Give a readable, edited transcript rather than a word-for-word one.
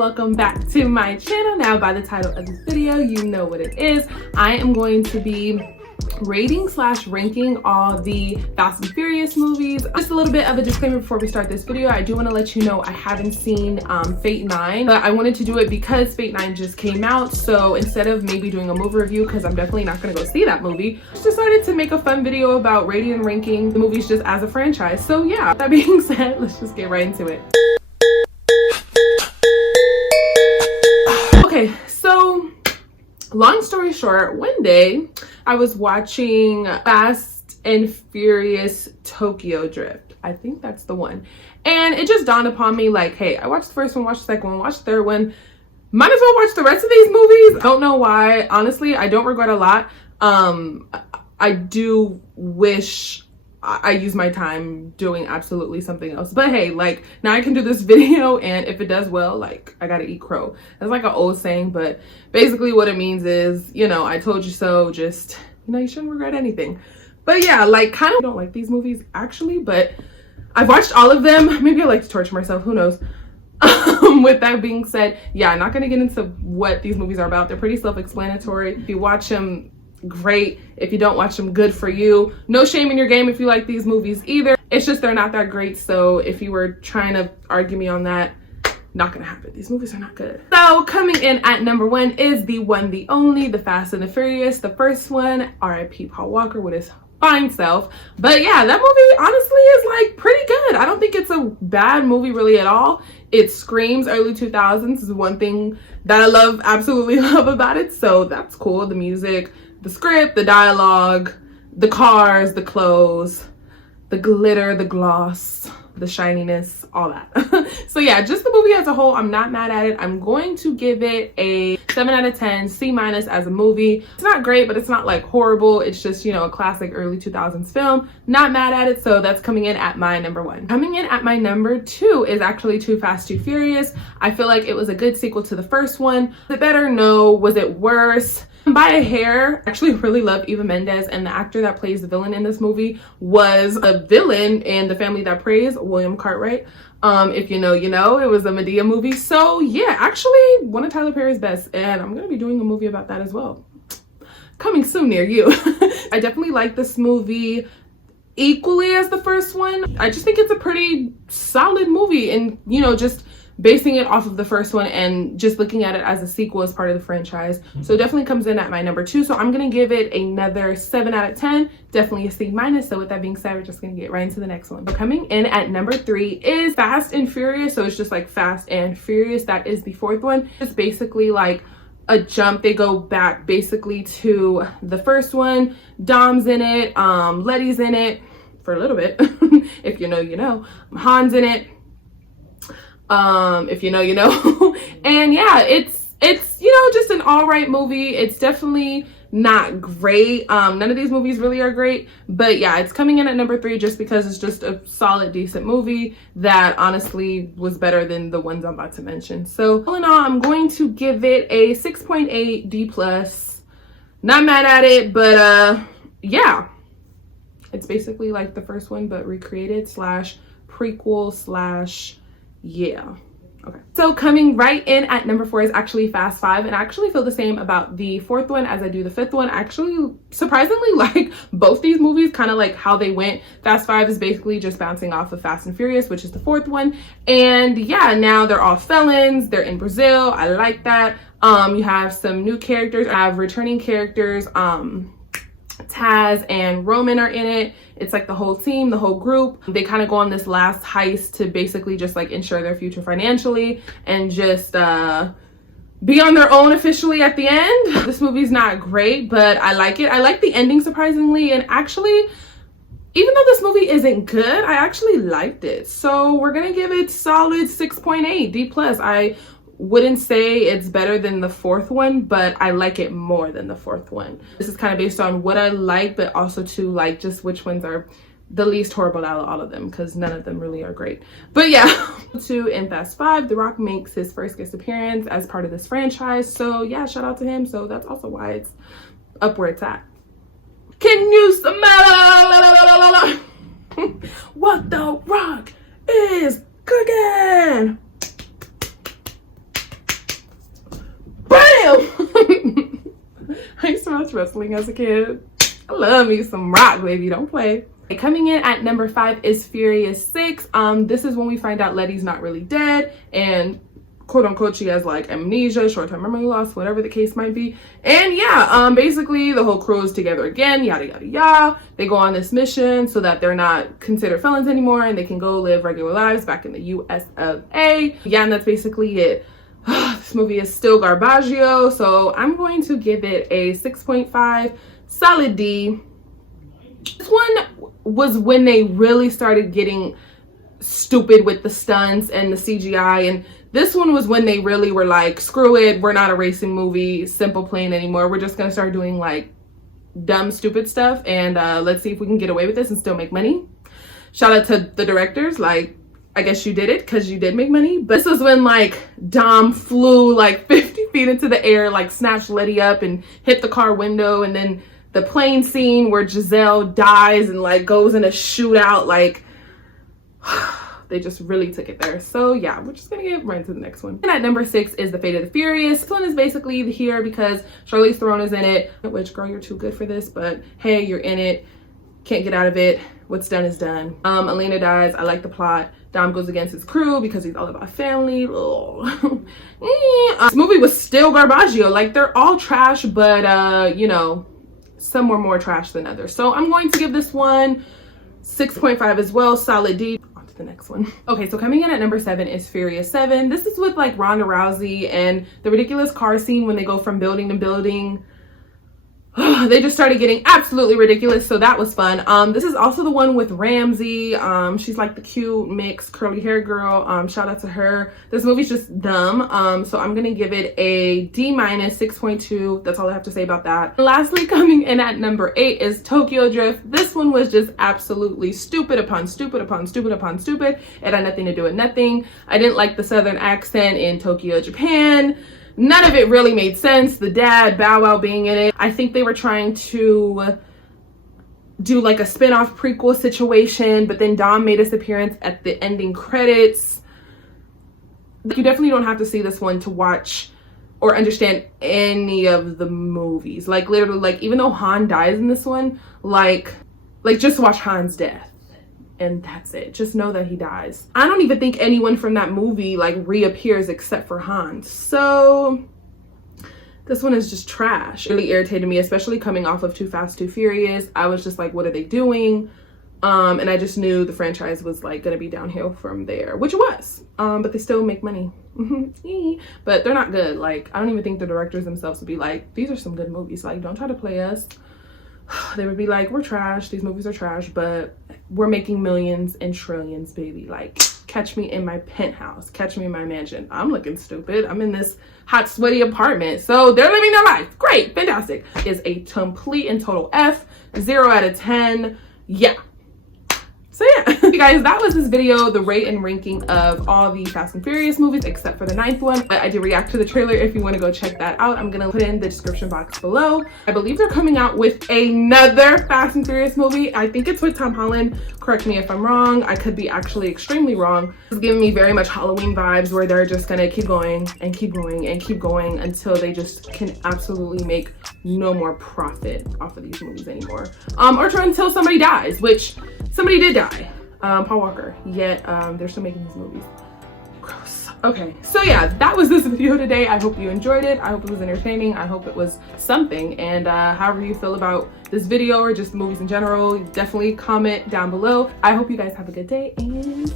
welcome back to my channel. Now, by the title of this video, you know what it is. I am going to be rating / ranking all the Fast and Furious movies. Just a little bit of a disclaimer before we start this video. I do want to let you know I haven't seen Fate 9, but I wanted to do it because Fate 9 just came out. So instead of maybe doing a movie review, because I'm definitely not going to go see that movie, I just decided to make a fun video about rating and ranking the movies just as a franchise. So yeah, that being said, let's just get right into it. Okay, so long story short, one day I was watching Fast and Furious Tokyo Drift. I think that's the one. And it just dawned upon me like, hey, I watched the first one, watched the second one, watched the third one. Might as well watch the rest of these movies. I don't know why. Honestly, I don't regret a lot. I do wish I use my time doing absolutely something else, but hey, like now I can do this video, and if it does well, like I gotta eat crow. That's like an old saying, but basically what it means is, you know, I told you so. Just, you know, you shouldn't regret anything. But yeah, like kind of don't like these movies actually, but I've watched all of them. Maybe I like to torture myself, who knows. With that being said, yeah, I'm not gonna get into what these movies are about. They're pretty self-explanatory. If you watch them, great. If you don't watch them, good for you. No shame in your game if you like these movies either. It's just they're not that great. So if you were trying to argue me on that, not gonna happen. These movies are not good. So coming in at number 1 is the one, the only, the Fast and the Furious. The first one, R.I.P. Paul Walker with his fine self. But yeah, that movie honestly is like pretty good. I don't think it's a bad movie really at all. It screams early 2000s is one thing that I love, absolutely love about it. So that's cool. The music, the script, the dialogue, the cars, the clothes, the glitter, the gloss, the shininess, all that. So yeah, just the movie as a whole, I'm not mad at it. I'm going to give it a 7 out of 10, C- as a movie. It's not great, but it's not like horrible. It's just, you know, a classic early 2000s film. Not mad at it. So that's coming in at my number 1. Coming in at my number 2 is actually Too Fast, Too Furious. I feel like it was a good sequel to the first one. Was it better? No. Was it worse? By a hair. I actually really love Eva Mendes, and the actor that plays the villain in this movie was a villain in The Family That Prays, William Cartwright. If you know, you know. It was a Medea movie. So yeah, actually one of Tyler Perry's best, and I'm gonna be doing a movie about that as well, coming soon near you. I definitely like this movie equally as the first one. I just think it's a pretty solid movie, and you know, just basing it off of the first one and just looking at it as a sequel as part of the franchise. So it definitely comes in at my number 2. So I'm gonna give it another 7 out of 10, definitely a C-. So with that being said, we're just gonna get right into the next one. But coming in at number 3 is Fast and Furious. So it's just like Fast and Furious. That is the 4th one. It's basically like a jump. They go back basically to the first one. Dom's in it, Letty's in it for a little bit. If you know, you know. Han's in it. If you know, you know. And yeah, it's you know, just an all right movie. It's definitely not great. None of these movies really are great, but yeah, it's coming in at number 3 just because it's just a solid, decent movie that honestly was better than the ones I'm about to mention. So all in all, I'm going to give it a 6.8 D+. Not mad at it, but yeah, it's basically like the first one but recreated / prequel / yeah. Okay, so coming right in at number 4 is actually Fast 5, and I actually feel the same about the 4th one as I do the 5th one. I actually surprisingly like both these movies, kind of like how they went. Fast 5 is basically just bouncing off of Fast and Furious, which is the 4th one, and yeah, now they're all felons. They're in Brazil. I like that. You have some new characters. I have returning characters. Taz and Roman are in it. It's like the whole team, the whole group. They kind of go on this last heist to basically just like ensure their future financially and just be on their own officially at the end. This movie's not great, but I like it. I like the ending surprisingly, and actually, even though this movie isn't good, I actually liked it. So we're gonna give it solid 6.8 D+. I wouldn't say it's better than the 4th one, but I like it more than the 4th one. This is kind of based on what I like, but also to like just which ones are the least horrible out of all of them, because none of them really are great. But yeah, in Fast 5, The Rock makes his first guest appearance as part of this franchise. So yeah, shout out to him. So that's also why it's up where it's at. Can you smell what The Rock is cooking? Damn. I used to watch wrestling as a kid. I love me some Rock, baby. Don't play. Coming in at number 5 is Furious 6. This is when we find out Letty's not really dead, and quote unquote she has like amnesia, short-term memory loss, whatever the case might be. And yeah, basically the whole crew is together again, yada yada yada. They go on this mission so that they're not considered felons anymore and they can go live regular lives back in the US of A. Yeah, and that's basically it. This movie is still garbaggio, so I'm going to give it a 6.5, solid D. This one was when they really started getting stupid with the stunts and the CGI, and this one was when they really were like, screw it, we're not a racing movie, simple plane anymore. We're just gonna start doing like dumb, stupid stuff, and let's see if we can get away with this and still make money. Shout out to the directors, like, I guess you did it because you did make money. But this was when like Dom flew like 50 feet into the air, like snatched Letty up and hit the car window, and then the plane scene where Giselle dies and like goes in a shootout, like they just really took it there. So yeah, we're just gonna get right into the next one. And at number 6 is The Fate of the Furious. This one is basically here because Charlize Theron is in it, which, girl, you're too good for this, but hey, you're in it, can't get out of it. What's done is done. Elena dies. I like the plot. Dom goes against his crew because he's all about family. This movie was still garbaggio. Like, they're all trash, but you know, some were more trash than others. So I'm going to give this one 6.5 as well, solid D. The next one. Okay, so coming in at number 7 is Furious 7. This is with like Ronda Rousey and the ridiculous car scene when they go from building to building. They just started getting absolutely ridiculous, so that was fun. This is also the one with Ramsey. She's like the cute mixed curly hair girl. Shout out to her. This movie's just dumb, so I'm gonna give it a D-, 6.2. That's all I have to say about that. Lastly, coming in at number 8 is Tokyo Drift. This one was just absolutely stupid upon stupid upon stupid upon stupid. It had nothing to do with nothing. I didn't like the southern accent in Tokyo, Japan. None of it really made sense. The dad, Bow Wow, being in it. I think they were trying to do like a spin-off prequel situation, but then Dom made his appearance at the ending credits. You definitely don't have to see this one to watch or understand any of the movies. Like, literally, like, even though Han dies in this one, like just watch Han's death. And that's it. Just know that he dies. I don't even think anyone from that movie like reappears except for Han. So this one is just trash. It really irritated me, especially coming off of Too Fast, Too Furious. I was just like, what are they doing? And I just knew the franchise was like gonna be downhill from there, which it was. But they still make money. But they're not good. Like, I don't even think the directors themselves would be like, these are some good movies. Like, don't try to play us. They would be like, we're trash, these movies are trash, but we're making millions and trillions, baby. Like, catch me in my penthouse, catch me in my mansion. I'm looking stupid. I'm in this hot, sweaty apartment. So they're living their life. Great, fantastic. Is a complete and total F, 0 out of 10. Yeah. So yeah, you guys, that was this video, the rate and ranking of all the Fast and Furious movies except for the 9th one. But I did react to the trailer. If you want to go check that out, I'm gonna put it in the description box below. I believe they're coming out with another Fast and Furious movie. I think it's with Tom Holland. Correct me if I'm wrong. I could be actually extremely wrong. It's giving me very much Halloween vibes where they're just gonna keep going and keep going and keep going until they just can absolutely make no more profit off of these movies anymore. Or until somebody dies, which somebody did die. Paul Walker. Yet they're still making these movies. Gross. Okay, so yeah, that was this video today. I hope you enjoyed it. I hope it was entertaining. I hope it was something. And however you feel about this video or just movies in general, definitely comment down below. I hope you guys have a good day, and